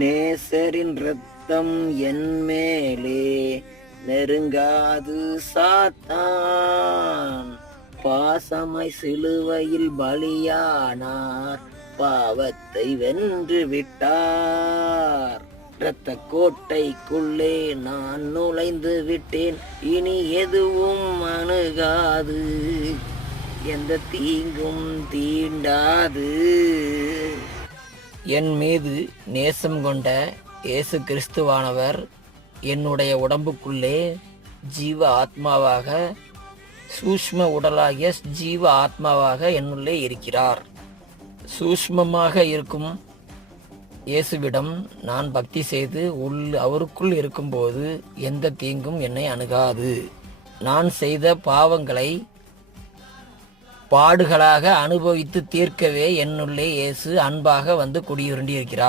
நேசரின் இரத்தம் என் மேலே நெருங்காது சாத்தான். பாசமாய் சிலுவையில் பலியானார், பாவத்தை வென்று விட்டார். இரத்த கோட்டைக்குள்ளே நான் நுழைந்து விட்டேன், இனி எதுவும் அணுகாது, எந்த தீங்கும் தீண்டாது. என் மீது நேசம் கொண்ட இயேசு கிறிஸ்துவானவர் என்னுடைய உடம்புக்குள்ளே ஜீவ ஆத்மாவாக, சூஷ்ம உடலாகிய ஜீவ ஆத்மாவாக என்னுள்ளே இருக்கிறார். சூஷ்மமாக இருக்கும் இயேசுவிடம் நான் பக்தி செய்து அவருக்குள் இருக்கும்போது எந்த தீங்கும் என்னை அணுகாது. நான் செய்த பாவங்களை பாடுகளாக அனுபவித்து தீர்க்கவே என்னுள்ளே இயேசு அன்பாக வந்து குடியுருண்டி இருக்கிறார்.